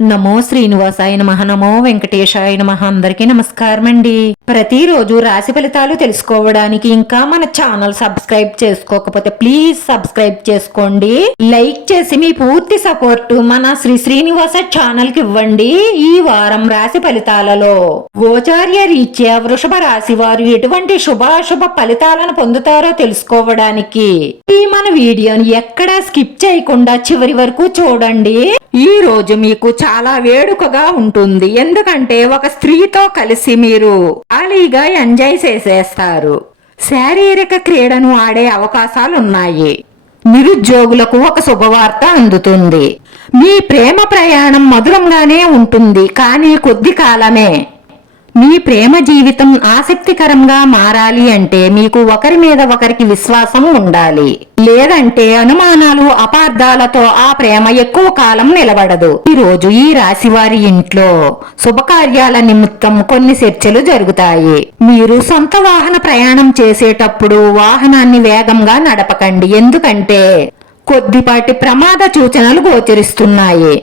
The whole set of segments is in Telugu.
నమో శ్రీనివాసాయ నమః. నమో వెంకటేశాయ నమః. అందరికీ నమస్కారం అండి. ప్రతిరోజు రాశి ఫలితాలు తెలుసుకోవడానికి ఇంకా మన ఛానల్ సబ్స్క్రైబ్ చేసుకోకపోతే ప్లీజ్ సబ్స్క్రైబ్ చేసుకోండి. లైక్ చేసి మీ పూర్తి సపోర్ట్ మన శ్రీనివాస ఛానల్ కి ఇవ్వండి. ఈ వారం రాశి ఫలితాలలో గోచార్య రీత్యా వృషభ రాశి వారు ఎటువంటి శుభాశుభ ఫలితాలను పొందుతారో తెలుసుకోవడానికి ఈ మన వీడియోని ఎక్కడా స్కిప్ చేయకుండా చివరి వరకు చూడండి. ఈ రోజు మీకు చాలా వేడుకగా ఉంటుంది. ఎందుకంటే ఒక స్త్రీతో కలిసి మీరు ఖాళీగా ఎంజాయ్ చేసేస్తారు. శారీరక క్రీడను ఆడే అవకాశాలున్నాయి. నిరుద్యోగులకు ఒక శుభవార్త అందుతుంది. మీ ప్రేమ ప్రయాణం మధురంగానే ఉంటుంది, కానీ కొద్ది కాలమే. మీ ప్రేమ జీవితం ఆసక్తికరంగా మారాలి అంటే మీకు ఒకరి మీద ఒకరికి విశ్వాసం ఉండాలి. లేదంటే అనుమానాలు అపార్థాలతో ఆ ప్రేమ ఎక్కువ కాలం నిలబడదు. ఈ రోజు ఈ రాశి వారి ఇంట్లో శుభకార్యాల నిమిత్తం కొన్ని చర్చలు జరుగుతాయి. మీరు సొంత వాహన ప్రయాణం చేసేటప్పుడు వాహనాన్ని వేగంగా నడపకండి, ఎందుకంటే కొద్దిపాటి ప్రమాద సూచనలు గోచరిస్తున్నాయి.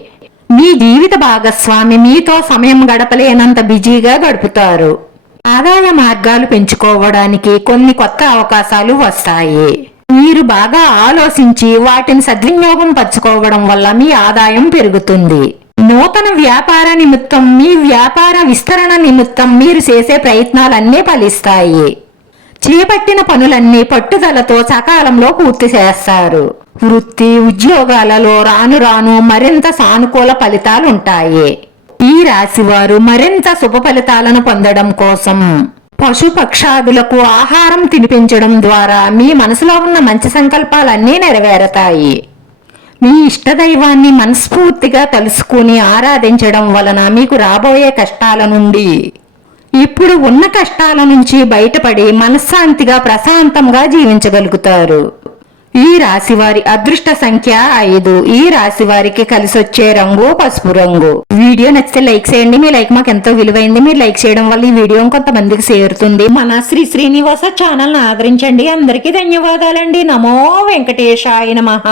మీ జీవిత భాగస్వామి మీతో సమయం గడపలేనంత బిజీగా గడుపుతారు. ఆదాయ మార్గాలు పెంచుకోవడానికి కొన్ని కొత్త అవకాశాలు వస్తాయి. మీరు బాగా ఆలోచించి వాటిని సద్వినియోగం పరచుకోవడం వల్ల మీ ఆదాయం పెరుగుతుంది. నూతన వ్యాపార నిమిత్తం, మీ వ్యాపార విస్తరణ నిమిత్తం మీరు చేసే ప్రయత్నాలన్నీ ఫలిస్తాయి. చేపట్టిన పనులన్నీ పట్టుదలతో సకాలంలో పూర్తి చేస్తారు. వృత్తి ఉద్యోగాలలో రాను రాను మరింత సానుకూల ఫలితాలుంటాయి. ఈ రాశి వారు మరింత శుభ ఫలితాలను పొందడం కోసం పశు పక్షాదులకు ఆహారం తినిపించడం ద్వారా మీ మనసులో ఉన్న మంచి సంకల్పాలన్నీ నెరవేరతాయి. మీ ఇష్టదైవాన్ని మనస్ఫూర్తిగా తలుసుకుని ఆరాధించడం వలన మీకు రాబోయే కష్టాల నుండి, ఇప్పుడు ఉన్న కష్టాల నుంచి బయటపడి మనశ్శాంతిగా ప్రశాంతంగా జీవించగలుగుతారు. ఈ రాశి వారి అదృష్ట సంఖ్య 5. ఈ రాశి వారికి కలిసొచ్చే రంగు పసుపు రంగు. వీడియో నచ్చితే లైక్ చేయండి. మీ లైక్ మాకు ఎంతో విలువైంది. మీరు లైక్ చేయడం వల్ల ఈ వీడియో కొంతమందికి చేరుతుంది. మన శ్రీనివాస ఛానల్ ని ఆదరించండి. అందరికీ ధన్యవాదాలండి. నమో వెంకటేశాయ నమః.